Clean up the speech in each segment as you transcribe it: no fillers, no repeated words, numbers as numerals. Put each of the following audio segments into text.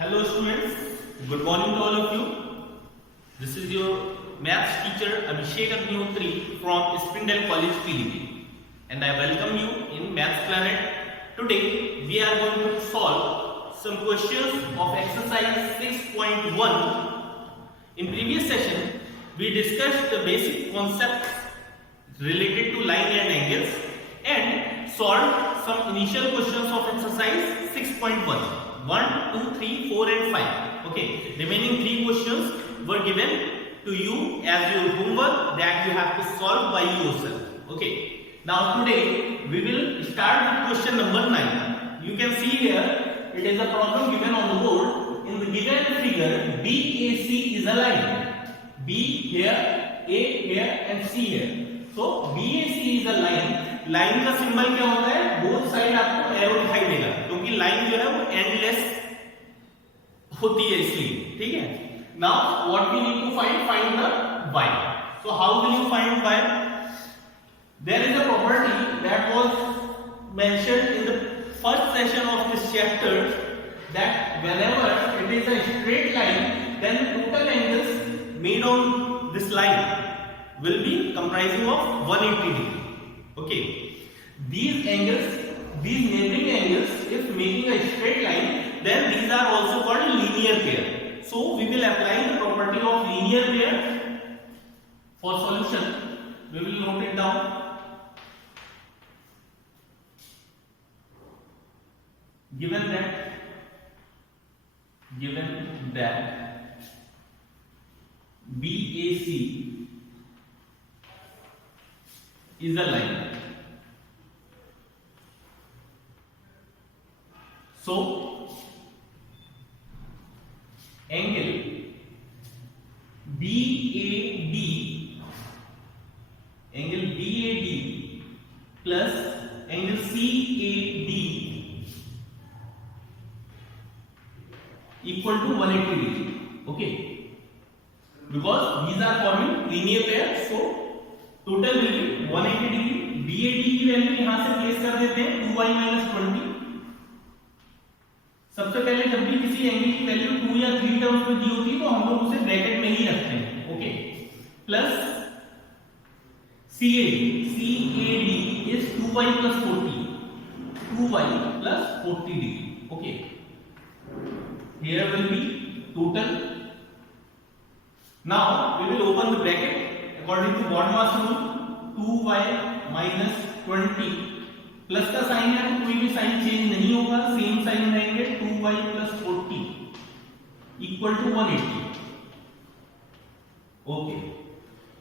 Hello students, good morning to all of you. This is your maths teacher Abhishek Agnihotri from Spindle College, Pilibhit, and I welcome you in Maths Planet. Today we are going to solve some questions of exercise 6.1. In previous session we discussed the basic concepts related to line and angles and solved some initial questions of exercise 6.1. 1, 2, 3, 4 and 5. Okay, remaining 3 questions were given to you as your homework that you have to solve by yourself. Okay, now today we will start with question number 9. You can see here it is a problem given on the board. In the given figure, BAC is a line. B here, A here and C here. So BAC is a line. Line का symbol क्या होता है? Both side आपको arrow दिखाई देगा क्योंकि line जो है वो एंडलेस होती है इसलिए. ठीक है. Now what we need to find the y. So how will you find y? There is a property that was mentioned in the first session of this chapter that whenever it is a straight line then total angles made on this line will be comprising of 180 degree. Okay, these angles, these neighboring angles, if making a straight line, then these are also called linear pair. So we will apply the property of linear pair. For solution, we will note it down. Given that BAC is a line, so angle BAD plus angle CAD equal to 180 degree. Okay, because these are forming linear pair, so total will be 180 degree. BAD की value यहां से place कर देते हैं 2y - 20. सबसे पहले जब भी किसी एंगल की वैल्यू 2 या 3 टर्म्स में दी होती है तो हम लोग उसे ब्रैकेट में ही रखते हैं. Okay, plus CAD is 2y + 40. 2y + 40 degree. Okay, here will be total. Now we will open the bracket. According to BODMAS rule, 2y - 20 plus का साइन है तो कोई भी साइन चेंज नहीं होगा, सेम साइन रहेंगे. 2y + 40 equal to 180. Okay,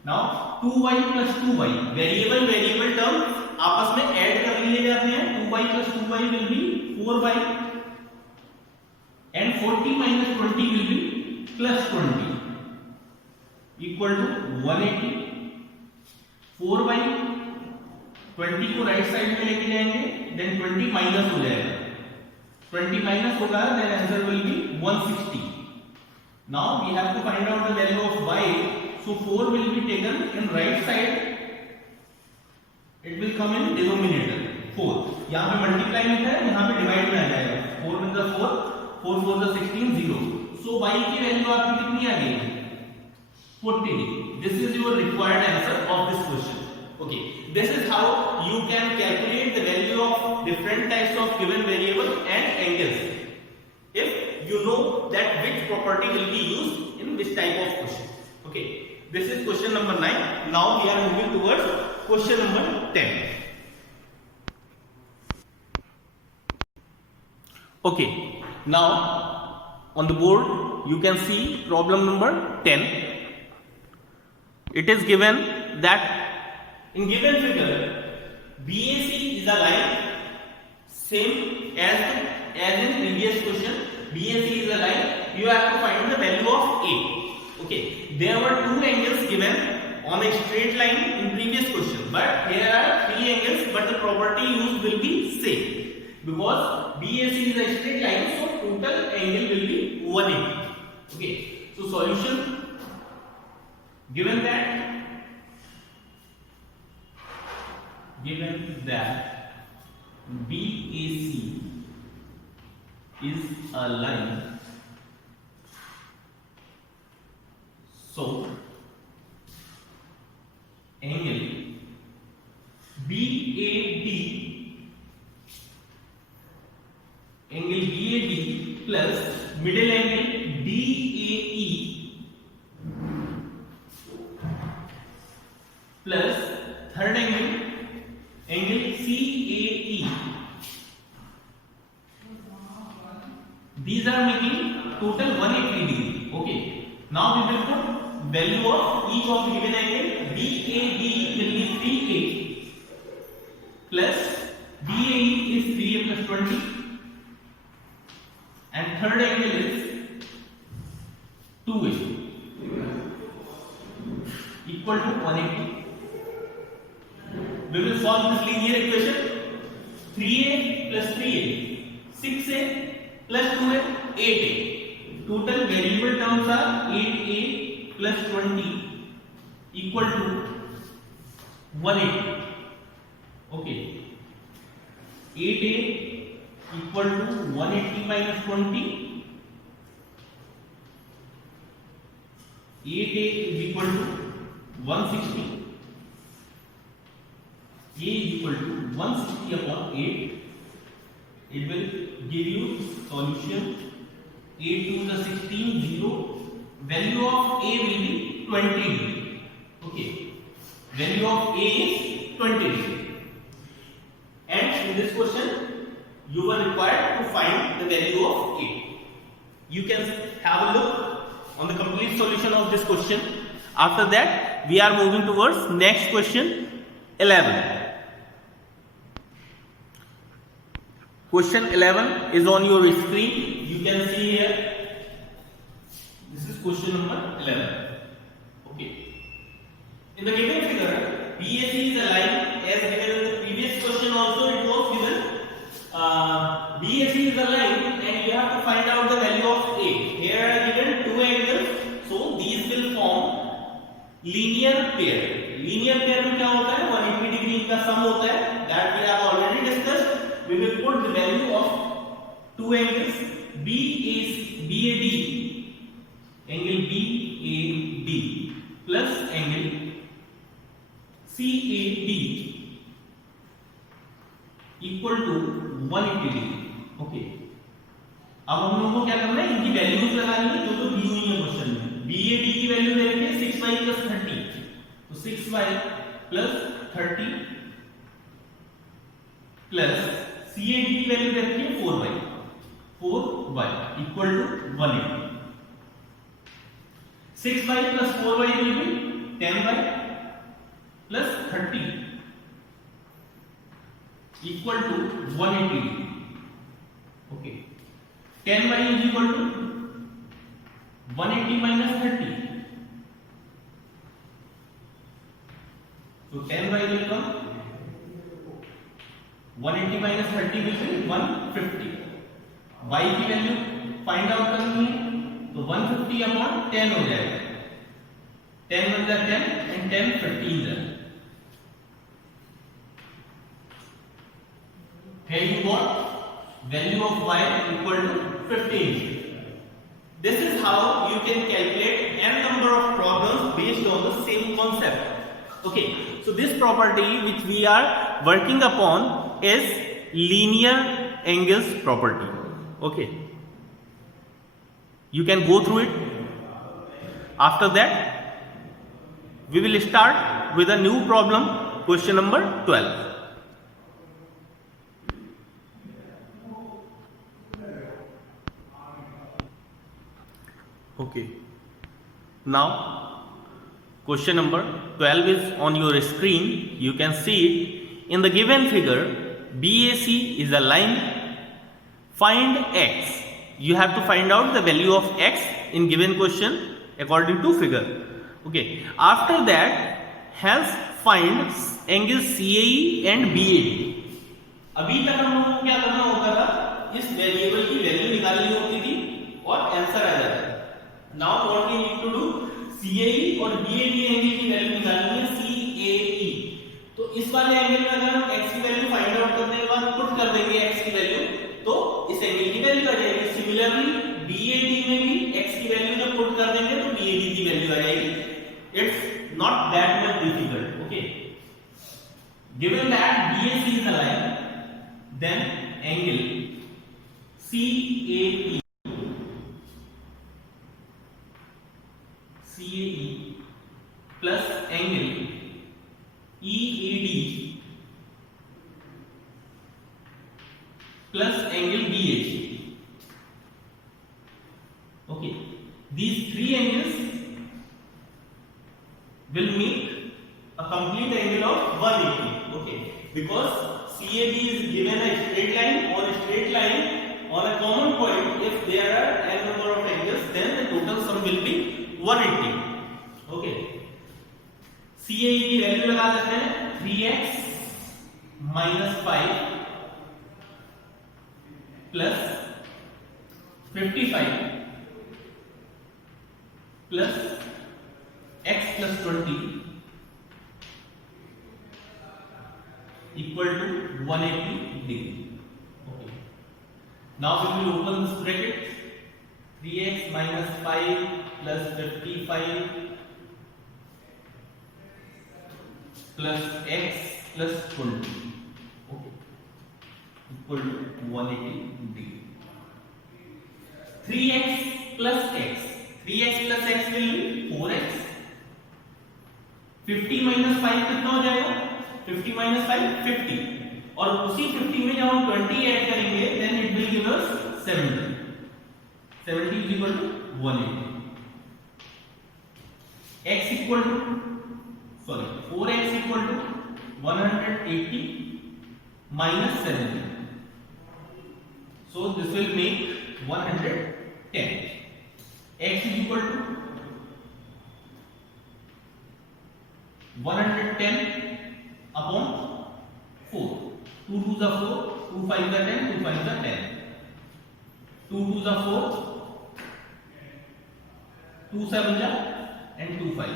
now 2y + 2y variable term आपस में ऐड कर लिए जाते हैं. 2y + 2y will be 4y and 40 - 20 will be +20 equal to 180. 4y 20 को राइट साइड में लेके जाएंगे, देन 20 माइनस हो जाएगा. 20 माइनस होगा then answer will be 160. Now we have to find out the value of y. So 4 will be taken in right side, it will come in denominator 4. यहां पे multiply में है, यहां पे डिवाइड में आ जाएगा. 4 with the 4, 4 4 the 16, 0. So y की value आपकी कितनी आ गई? 40 degree. This is your required answer of this question. Okay, this is how you can calculate the value of different types of given variable and angles if you know that which property will be used in which type of question. Okay, this is question number 9. Now we are moving towards question number 10. Okay, now on the board you can see problem number 10. It is given that in given figure BAC is a line, same as in previous question. BAC is a line, you have to find the value of A. Okay, there were 2 angles given on a straight line in previous question, but here are 3 angles, but the property used will be same because BAC is a straight line, so total angle will be 180. Okay, so solution. Given that BAC is a line plus middle angle DAE plus third angle CAE. These are making total 180 degree. Okay. Now we will put value of each of the given angle. DAB will be 3A plus DAE is 3A plus 20 and third angle is 2A equal to 180. We will solve this linear equation. 3A plus 3A 6A plus 2A 8A. Total variable terms are 8A plus 20 equal to 180. Okay. 8A equal to 180 minus 20. 8A is equal to 160. A is equal to 160 upon 8. It will give you solution. 8 to the 16, 0. Value of A will be 20 degree. Okay. Value of A is 20 degree. And in this question, you were required to find the value of A. You can have a look on the complete solution of this question. After that, we are moving towards next question 11. Question 11 is on your screen. You can see here. This is question number 11. Okay. In the given figure, BAC is a line as given in the previous question also it was given. BAC is a line and you have to find out the value of A. Here are given two angles, so these will form linear pair. Linear pair में क्या होता है? 180 degree का sum होता है. That we have already discussed. We will put the value of two angles BAD, angle BAD plus angle CAD equal to 180 degree. Okay. अब हम लोगों को क्या करना है? इनकी वैल्यूज लगानी है जो दी हुई है क्वेश्चन में. BAD की वैल्यू दे रखी है 6y plus 30. तो 6y plus 30 plus CAD की वैल्यू दे रखी है 4y. 4y equal to 180. 6y plus 4y will be 10y plus 30 equal to 180. Okay. 10y is equal to 180 minus 30. So 10y will come. 180 minus 30 will be 150. Y की value find out करनी है तो 150 upon 10 हो जाएगा. 10 1 10 and 10 15 है. Here you got value of y equal to 15. This is how you can calculate n number of problems based on the same concept. Okay, so this property which we are working upon is linear angles property. Okay, you can go through it. After that, we will start with a new problem, question number 12. Okay, now question number 12 is on your screen. You can see it. In the given figure, BAC is a line. Find x. You have to find out the value of x in given question according to figure. Okay. After that, hence find angle CAE and BAD. अभी तक हम लोगों को क्या करना होता था? इस वेरिएबल की वैल्यू निकालनी होती थी और आंसर आ जाता था. Now what we need to do? CAE और BAD एंगल की वैल्यू निकालनी है CAE. तो इस वाले एंगल में अगर हम x की वैल्यू फाइंड आउट करने के बाद पुट कर देंगे x की वैल्यू तो इस एंगल की वैल्यू आ जाएगी. सिमिलरली BAD में भी x की वैल्यू जब पुट कर देंगे तो BAD की वैल्यू आ जाएगी. It's not that much difficult. Okay. Given that BAC is a line, then angle CAE plus angle BAC. Okay, these three angles will make a complete angle of 180. Okay, because CAB is given a straight line, or a straight line on a common point. If there are n number of angles, then the total sum will be 180. Okay, CAE की value लगा देते हैं 3x minus 5 plus 55 plus x plus 20 equal to 180 degree. Okay. Now we will open this bracket. 3x minus 5 plus 55 plus x plus 20. Okay. Equal to 180 degree. 3x plus x. 3x plus x will be 4x. 50 minus 5 कितना हो जाएगा? 50 minus 5 50. और उसी 50 में जब हम 20 add करेंगे, then it will give us 70. 70 is equal to 180. x equal to 4x equal to 180 minus 70. So this will make 110. X is equal to 110 upon 4. 2 2s are 4, 2 5s are 10, 2 5s are 10. 2 2s are 4, 2 7s are and 2 5.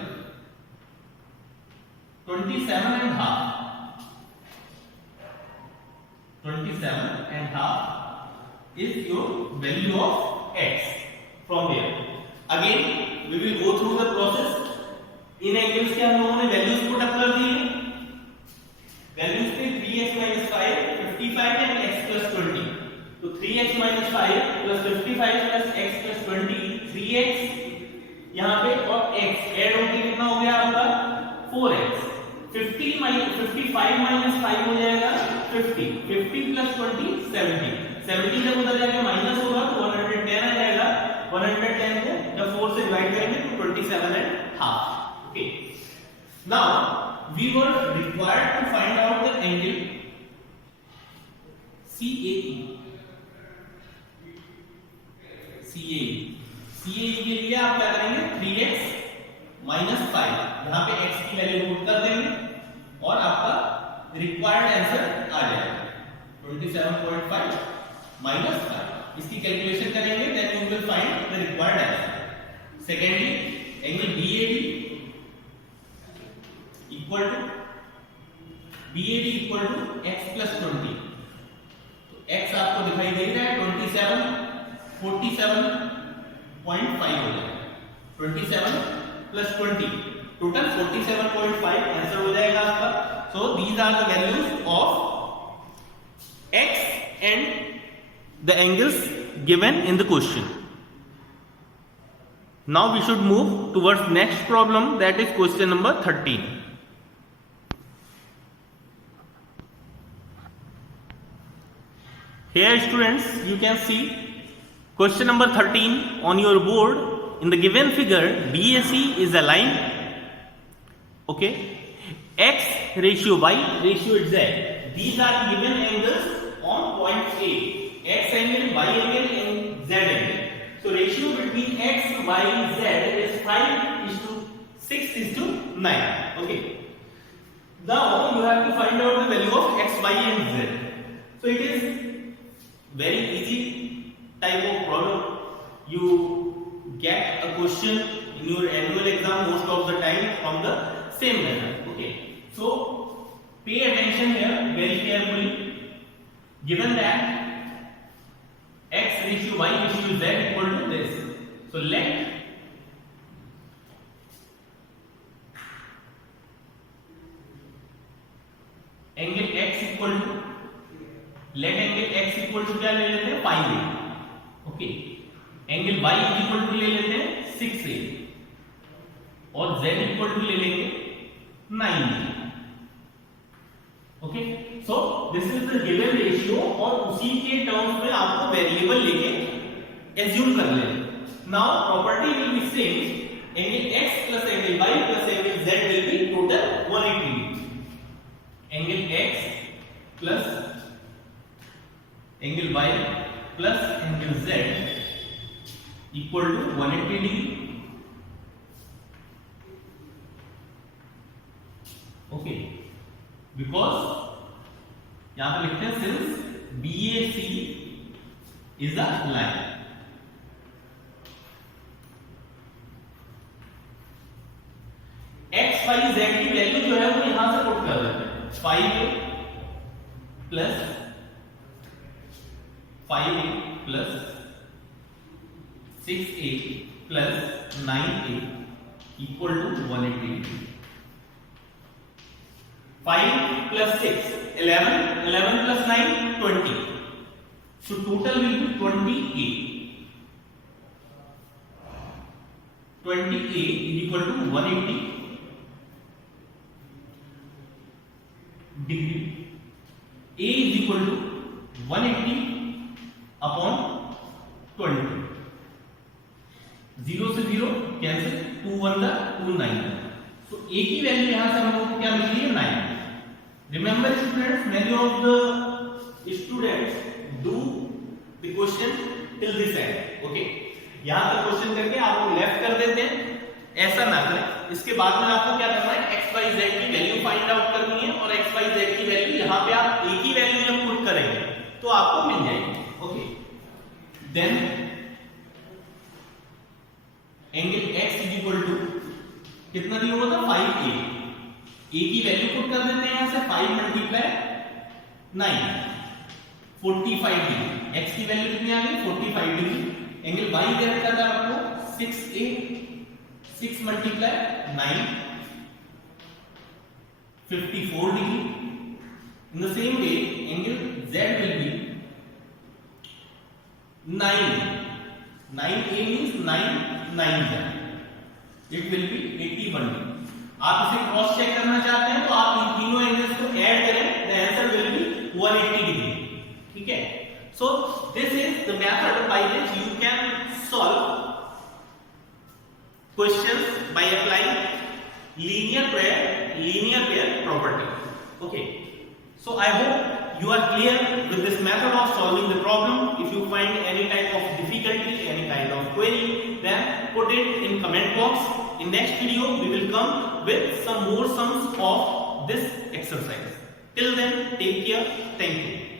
27 and half. 27 and half is your value of x. From here, again we will go through the process. In angles के हम लोगों ने values put up कर दी है. Values थे 3x minus 5, 55 and x plus 20. तो 3x minus 5 plus 55 plus x plus 20, 3x यहाँ पे और x ऐड होके कितना हो गया आपका 4x. 55 minus 5 हो जाएगा 50. 50 plus 20 70. 70 जब उधर जाके माइनस होगा तो 110 आ जाएगा. 110 को जब 4 से डिवाइड करेंगे तो 27 and half. Okay. Now we were required to find out the angle CAE. CAE के लिए आप क्या करेंगे 3x minus 5 यहाँ पे x की वैल्यू पुट कर देंगे और आपका रिक्वायर्ड आंसर आ जाएगा 27.5 minus 5. इसकी कैलकुलेशन करेंगे then you will find the required answer. Secondly, angle BAD equal to x plus 20. तो x आपको दिखाई दे रहा है 47.5 हो जाएगा. 27 plus 20 total 47.5 आंसर हो जाएगा आपका. So these are the values of x and the angles given in the question. Now we should move towards next problem, that is question number 13. Here students, you can see question number 13 on your board. In the given figure, BAC is a line, okay, x ratio y ratio z. These are given angles on point A. X angle, y angle and z angle. So ratio between x, y, z is 5:6:9. Okay. Now you have to find out the value of x, y and z. So it is very easy type of problem. You get a question in your annual exam most of the time from the same method. Okay. So pay attention here very carefully. Given that x ratio y ratio z equal to this. So let angle x equal to क्या ले लेते हैं 5a. Okay. Angle y equal to ले लेते हैं 6a और z equal to ले लेंगे 9a. Okay. So this is the given ratio और उसी के वेरिएबल लेके एज्यूम कर ले. Now property will be same. Angle x plus angle y plus angle z will be total 180 degree. Angle x plus angle y plus angle z equal to 180 degree. Okay, because यहाँ पे लिखते हैं since BAC is a line. x y z की value जो है वो यहां से पुट कर देते हैं. 5a plus 6a plus 9a equal to 180. 5 plus 6 11, 11 plus 9 20. So total will be 20a. 20a is equal to 180 degree. A is equal to 180 upon 20. 0 से 0 कैंसिल, 2 1 2 9. So A की वैल्यू यहां से हम लोग को क्या मिल रही है 9. Remember students, many of the students do the question till this end. Okay, यहां तक क्वेश्चन करके आप लोग लेफ्ट कर देते हैं. ऐसा ना करें. इसके बाद में आपको क्या करना है, x y z की वैल्यू फाइंड आउट करनी है और x y z की वैल्यू यहां पे आप a की वैल्यू जब पुट करेंगे तो आपको मिल जाएगी. Okay, then angle x is equal to कितना दिया हुआ था 5a. a की वैल्यू पुट कर देते हैं यहां से 5 मल्टीप्लाई 9 45 डिग्री. x की वैल्यू कितनी आ गई 45 डिग्री. एंगल y दे रखा था आपको 6a. 6 multiply 9 54 degree. In the same way, angle Z will be 9. 9a means 9 Z. It will be 81 degree. आप इसे क्रॉस चेक करना चाहते हैं तो आप इन तीनों एंगल्स को ऐड करें. The answer will be 180 degree. ठीक है. So this is the method by which you can solve questions by applying linear pair property. Okay, so I hope you are clear with this method of solving the problem. If you find any type of difficulty, any kind of query, then put it in comment box. In next video we will come with some more sums of this exercise. Till then, take care. Thank you.